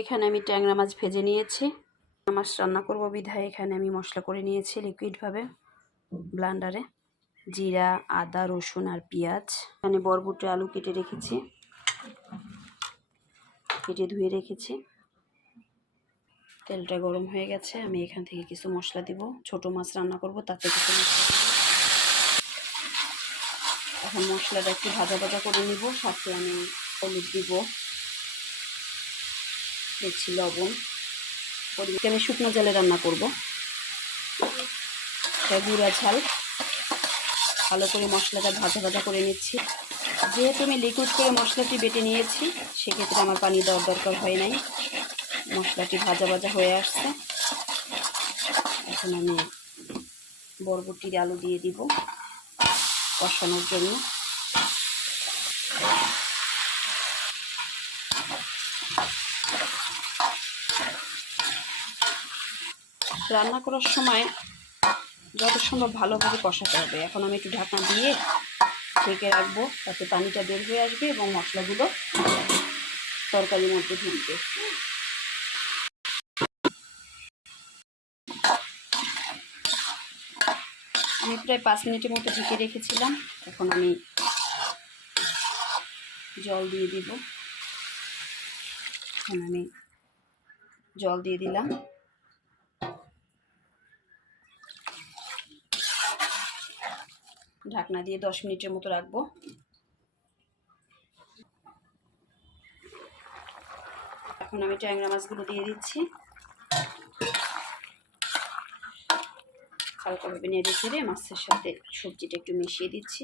এখানে আমি ট্যাংরা মাছ ভেজে নিয়েছি। মাছ রান্না করব বিধায় এখানে আমি মশলা করে নিয়েছি লিকুইডভাবে ব্লেন্ডারে। জিরা, আদা, রসুন আর পেঁয়াজ। এখানে বরবটি আলু কেটে রেখেছি, কেটে ধুয়ে রেখেছি। তেলটা গরম হয়ে গেছে, আমি এখান থেকে কিছু মশলা দিব। ছোট মাছ রান্না করব, তাতে কিছু মশলা দিব। এখন মশলাটা একটু ভাজা ভাজা করে নিব। সাথে আমি হলুদ দিব, দিচ্ছি লবণ। ওদিকে আমি শুকনো জালে রান্না করব, গুঁড়া ঝাল। ভালো করে মশলাটা ভাজা ভাজা করে নিচ্ছি। যেহেতু আমি লিকুইড করে মশলাটি বেটে নিয়েছি, সেক্ষেত্রে আমার পানি দেওয়ার দরকার হয় নাই। মশলাটি ভাজা ভাজা হয়ে আসছে। এখন আমি বরবটির আলু দিয়ে দিব কষানোর জন্য। রান্না করার সময় যত সম্ভব ভালোভাবে কষাতে হবে। এখন আমি একটু ঢাকনা দিয়ে ঢেকে রাখবো, তাতে পানিটা বের হয়ে আসবে এবং মশলাগুলো তরকারির মধ্যে ঢুকবে। আমি প্রায় 5 মিনিটের মতো ঢেকে রেখেছিলাম। এখন আমি জল দিয়ে দিব। এখন আমি জল দিয়ে দিলাম। ঢাকনা দিয়ে 10 মিনিটের মতো রাখবো। এখন আমি ট্যাংরা মাছগুলো দিয়ে দিচ্ছি। হালকাভাবে নেড়ে চেড়ে মাছের সাথে সবজিটা একটু মিশিয়ে দিচ্ছি।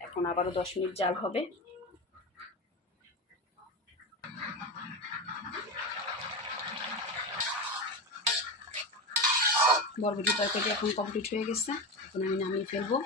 এখন আবারও 10 মিনিট জাল হবে। বরবটি তরকারি এখন কমপ্লিট হয়ে গেছে। এখন আমি নামিয়ে ফেলবো।